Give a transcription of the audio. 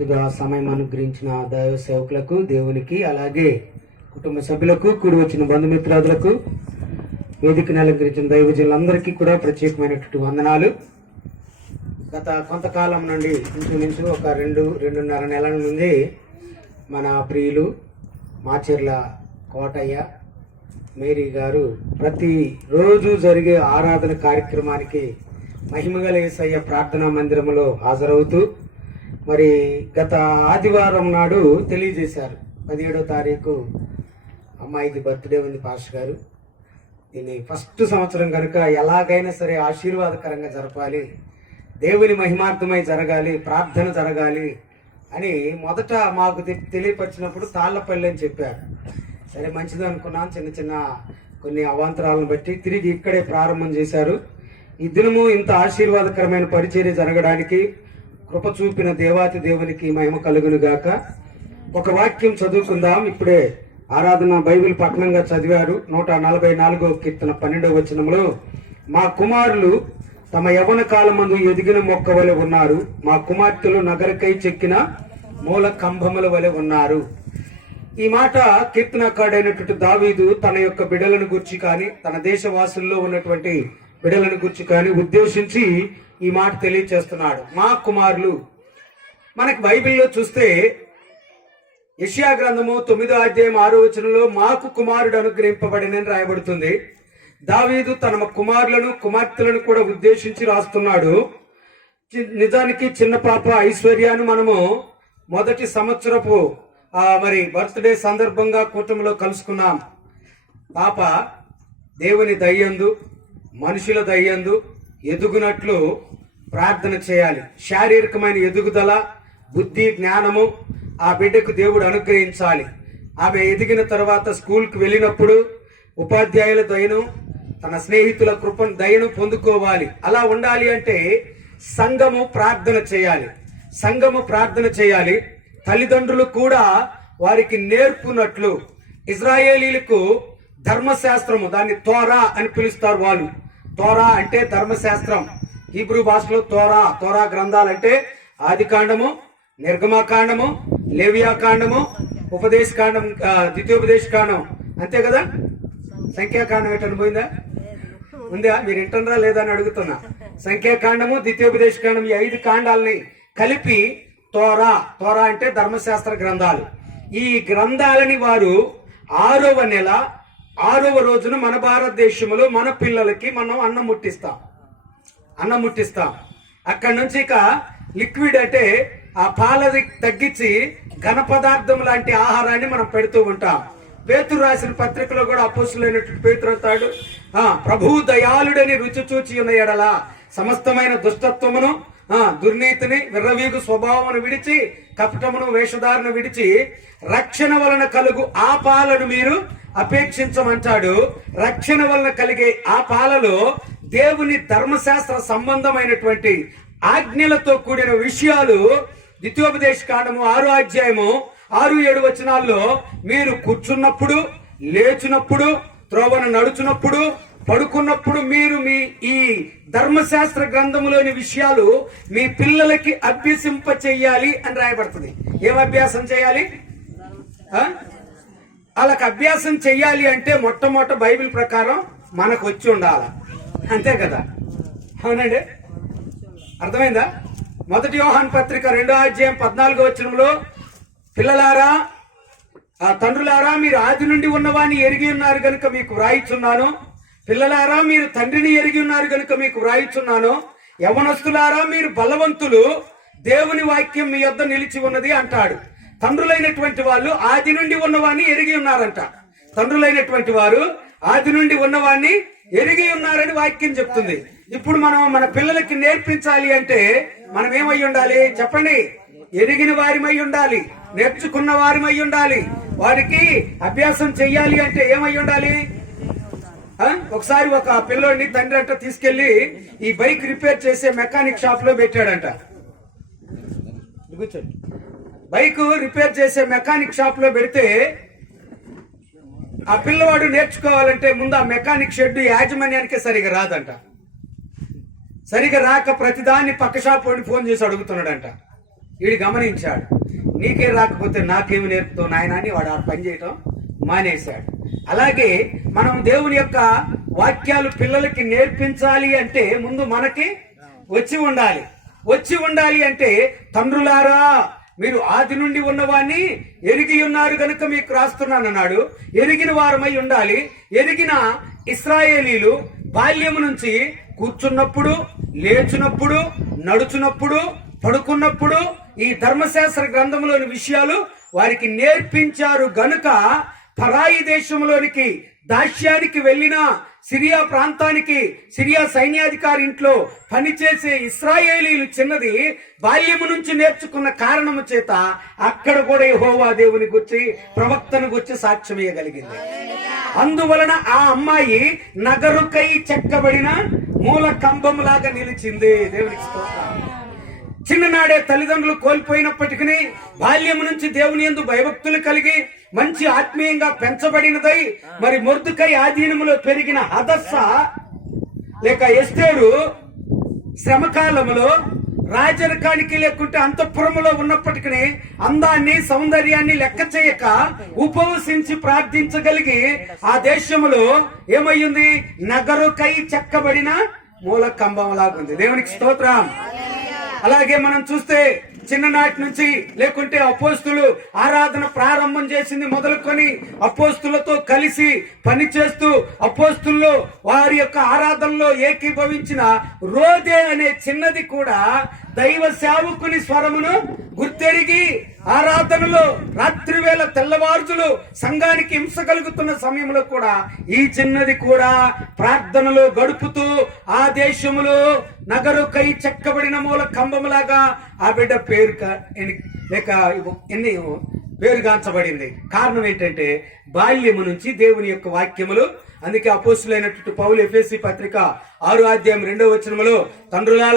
ముందుగా సమయం అనుగ్రహించిన దైవ సేవకులకు, దేవునికి, అలాగే కుటుంబ సభ్యులకు, కూడి వచ్చిన బంధుమిత్రాదులకు, వేదికను అలంకరించిన దైవజనులందరికీ కూడా ప్రత్యేకమైనటువంటి వందనాలు. గత కొంతకాలం నుండి ఇంచుమించు ఒక 2-2.5 నెలల నుండి మన ప్రియులు మాచెర్ల కోటయ్య మేరీ గారు ప్రతిరోజు జరిగే ఆరాధన కార్యక్రమానికి మహిమగల యేసయ్య ప్రార్థనా మందిరంలో హాజరవుతూ మరి గత ఆదివారం నాడు తెలియజేశారు. 17వ తారీఖు అమ్మాయిది బర్త్డే ఉంది పాస్టర్ గారు. దీన్ని ఫస్ట్ సంవత్సరం కనుక ఎలాగైనా సరే ఆశీర్వాదకరంగా జరపాలి, దేవుని మహిమార్థమై జరగాలి, ప్రార్థన జరగాలి అని మొదట మాకు తెలియపరిచినప్పుడు తాళ్లపల్లి అని చెప్పారు. సరే మంచిది అనుకున్నాం. చిన్న కొన్ని అవాంతరాలను బట్టి తిరిగి ఇక్కడే ప్రారంభం చేశారు. ఈ దినము ఇంత ఆశీర్వాదకరమైన పరిచర్య జరగడానికి కృప చూపిన దేవాతి దేవునికి మహిమ కలుగును గాక. ఒక వాక్యం చదువుకుందాం. ఇప్పుడే ఆరాధన బైబిల్ పఠనంగా చదివారు. 144వ కీర్తన 12వ వచనంలో, మా కుమారులు తమ యవ్వన కాలమందు ఎదిగిన మొక్క వలె ఉన్నారు, మా కుమార్తెలు నగరకై చెక్కిన మూల కంభముల వలె ఉన్నారు. ఈ మాట కీర్తనకారుడైనటువంటి దావీదు తన యొక్క బిడ్డలను గురించి కానీ, తన దేశవాసుల్లో ఉన్నటువంటి బిడ్డలను గురించి కానీ ఉద్దేశించి ఈ మాట తెలియచేస్తున్నాడు. మా కుమారులు. మనకి బైబిల్లో చూస్తే యెషయా గ్రంథము 9వ అధ్యాయం 6వ వచనంలో మాకు కుమారుడు అనుగ్రహింపబడినని రాయబడుతుంది. దావీదు తన కుమారులను కుమార్తెలను కూడా ఉద్దేశించి రాస్తున్నాడు. నిజానికి చిన్న పాప ఐశ్వర్యాన్ని మనము మొదటి సంవత్సరపు మరి బర్త్డే సందర్భంగా కూటమిలో కలుసుకున్నాం. పాప దేవుని దయ్యందు, మనుషుల దయ్యందు ఎదుగునట్లు ప్రార్థన చేయాలి. శారీరకమైన ఎదుగుదల, బుద్ధి, జ్ఞానము ఆ బిడ్డకు దేవుడు అనుగ్రహించాలి. ఆమె ఎదిగిన తర్వాత స్కూల్కి వెళ్ళినప్పుడు ఉపాధ్యాయుల దయను, తన స్నేహితుల కృపను దయను పొందుకోవాలి. అలా ఉండాలి అంటే సంఘము ప్రార్థన చేయాలి. సంఘము ప్రార్థన చేయాలి. తల్లిదండ్రులు కూడా వారికి నేర్పునట్లు. ఇజ్రాయేలీలకు ధర్మశాస్త్రము, దాన్ని తోరా అని పిలుస్తారు వాళ్ళు. తోరా అంటే ధర్మశాస్త్రం. హీబ్రూ భాషలో తోరా గ్రంథాలంటే ఆది కాండము, నిర్గమకాండము, లేవియాకాండము, ఉపదేశకాండం, ద్వితీయోపదేశకాండం, అంతే కదా. సంఖ్యాకాండం ఎట్లా పోయిందా, ఉందా? మీరు వింటున్నారా లేదా అని అడుగుతున్నా. సంఖ్యాకాండము, ద్వితీయోపదేశకాండం, ఈ 5 కాండాలని కలిపి తోరా అంటే ధర్మశాస్త్ర గ్రంథాలు. ఈ గ్రంథాలని వారు 6వ నెల 6వ రోజున మన భారతదేశంలో మన పిల్లలకి మనం అన్నం ముట్టిస్తాం. అక్కడి నుంచి ఇక లిక్విడ్ అంటే ఆ పాలది తగ్గించి ఘన పదార్థం లాంటి ఆహారాన్ని మనం పెడుతూ ఉంటాం. పేతురు రాసిన పత్రికలో కూడా అపోస్తులైనటువంటి పేతురు అంటాడు, ప్రభువు దయాళుడని రుచి చూచి ఉన్న ఎడల సమస్తమైన దుష్టత్వమును, దుర్నీతిని, విర్రవీగు స్వభావమును విడిచి, కపటమును, వేషధారను విడిచి రక్షణ వలన కలుగు ఆ పాలను మీరు అపేక్షించమంటాడు. రక్షణ వలన కలిగే ఆ పాలలో దేవుని ధర్మశాస్త్ర సంబంధమైనటువంటి ఆజ్ఞలతో కూడిన విషయాలు ద్వితీయోపదేశ కాండము 6వ అధ్యాయము 6-7 వచనాల్లో మీరు కూర్చున్నప్పుడు, లేచినప్పుడు, త్రోవను నడుచున్నప్పుడు, పడుకున్నప్పుడు మీరు మీ ఈ ధర్మశాస్త్ర గ్రంథములోని విషయాలు మీ పిల్లలకి అభ్యసింప చెయ్యాలి అని రాయబడుతుంది. ఏం అభ్యాసం చేయాలి? వాళ్ళకి అభ్యాసం చెయ్యాలి అంటే మొట్టమొదట బైబిల్ ప్రకారం మనకు వచ్చి ఉండాలి, అంతే కదా. అవునండి, అర్థమైందా? 1 యోహాను పత్రిక 2వ అధ్యాయం 14వ వచనంలో, పిల్లలారా, తండ్రులారా, మీరు ఆది నుండి ఉన్నవాన్ని ఎరిగి ఉన్నారు గనుక మీకు వ్రాయిచున్నాను. పిల్లలారా, మీరు తండ్రిని ఎరిగి ఉన్నారు గనుక మీకు వ్రాయిచున్నాను. యవనస్తులారా, మీరు బలవంతులు, దేవుని వాక్యం మీ యొద్ద నిలిచి ఉన్నది అంటాడు. తండ్రులైనటువంటి వాళ్ళు ఆది నుండి ఉన్నవాన్ని ఎరిగి ఉన్నారంట. తండ్రులైనటువంటి వారు ఆది నుండి ఉన్నవాన్ని ఎరిగి ఉన్నారని వాక్యం చెప్తుంది. ఇప్పుడు మనం మన పిల్లలకి నేర్పించాలి అంటే మనం ఏమై ఉండాలి చెప్పండి? ఎరిగిన వారిమై ఉండాలి, నేర్చుకున్న వారిమై ఉండాలి. వారికి అభ్యాసం చెయ్యాలి అంటే ఏమై ఉండాలి? ఒకసారి ఒక పిల్లోడిని తండ్రి అంట తీసుకెళ్లి ఈ బైక్ రిపేర్ చేసే మెకానిక్ షాప్ లో పెట్టాడంట. బైక్ రిపేర్ చేసే మెకానిక్ షాప్ లో పెడితే ఆ పిల్లవాడు నేర్చుకోవాలంటే ముందు ఆ మెకానిక్ షెడ్ యాజమాన్యానికే సరిగా రాదంట. సరిగా రాక ప్రతిదాన్ని పక్క షాప్ వాడిని ఫోన్ చేసి అడుగుతున్నాడంట. వీడు గమనించాడు. నీకే రాకపోతే నాకేమి నేర్పుతావు నాయన అని వాడు ఆ పని చేయటం మానేశాడు. అలాగే మనం దేవుని యొక్క వాక్యాలు పిల్లలకి నేర్పించాలి అంటే ముందు మనకి వచ్చి ఉండాలి అంటే తండ్రులారా మీరు ఆది నుండి ఉన్నవాన్ని ఎరిగి ఉన్నారు గనుక మీకు రాస్తున్నానన్నాడు. ఎరిగిన వారమై ఉండాలి. ఎరిగిన ఇశ్రాయేలీలు బాల్యము నుంచి కూర్చున్నప్పుడు, లేచున్నప్పుడు, నడుచున్నప్పుడు, పడుకున్నప్పుడు ఈ ధర్మశాస్త్ర గ్రంథంలోని విషయాలు వారికి నేర్పించారు గనుక పరాయి దేశంలోనికి దాస్యానికి వెళ్ళిన సిరియా ప్రాంతానికి సిరియా సైన్యాధికారి ఇంట్లో పనిచేసే ఇశ్రాయేలీలు చిన్నది బాల్యము నుంచి నేర్చుకున్న కారణము చేత అక్కడ కూడా యెహోవా దేవుని గురించి ప్రవక్తను గురించి సాక్ష్యం ఇవ్వగలిగింది. అందువలన ఆ అమ్మాయి నగరుకై చెక్కబడిన మూల కంబములాగా నిలిచింది. దేవునికి స్తోత్రం. చిన్ననాడే తల్లిదండ్రులు కోల్పోయినప్పటికీ బాల్యము నుంచి దేవుని యందు భయభక్తులు కలిగి మంచి ఆత్మీయంగా పెంచబడినదై మరి మొర్దుకై ఆధీనములో పెరిగిన హదస్స లేక ఎస్తేరు శ్రమకాలములో రాజరికానికి లేకుంటే అంతఃపురములో ఉన్నప్పటికీ అందాన్ని సౌందర్యాన్ని లెక్క చేయక ఉపవసించి ప్రార్థించగలిగి ఆ దేశములో ఏమయ్యింది? నగరుకై చెక్కబడిన మూల కంబంలాగుంది. దేవునికి స్తోత్రం. అలాగే మనం చూస్తే చిన్ననాటి నుంచి లేకుంటే అపోస్తులు ఆరాధన ప్రారంభం చేసింది మొదలుకొని అపోస్తులతో కలిసి పనిచేస్తూ అపోస్తుల్లో వారి యొక్క ఆరాధనలో ఏకీభవించిన రోదే అనే చిన్నది కూడా దైవ సేవకుని స్వరమును గుర్తెరిగి ఆరాధనలో రాత్రివేళ తెల్లవారుజులు సంఘానికి హింస కలుగుతున్న సమయంలో కూడా ఈ చిన్నది కూడా ప్రార్థనలో గడుపుతూ ఆ దేశములో నగరుకై చెక్కబడిన మూల కంబములాగా ఆ బిడ్డ పేరుగాంచబడింది. కారణం ఏంటంటే బాల్యము నుంచి దేవుని యొక్క వాక్యములు. అందుకే అపోస్తులైనటువంటి పౌలు ఎఫెసీ పత్రిక 6వ అధ్యాయం 2వ వచనములో తండ్రులారా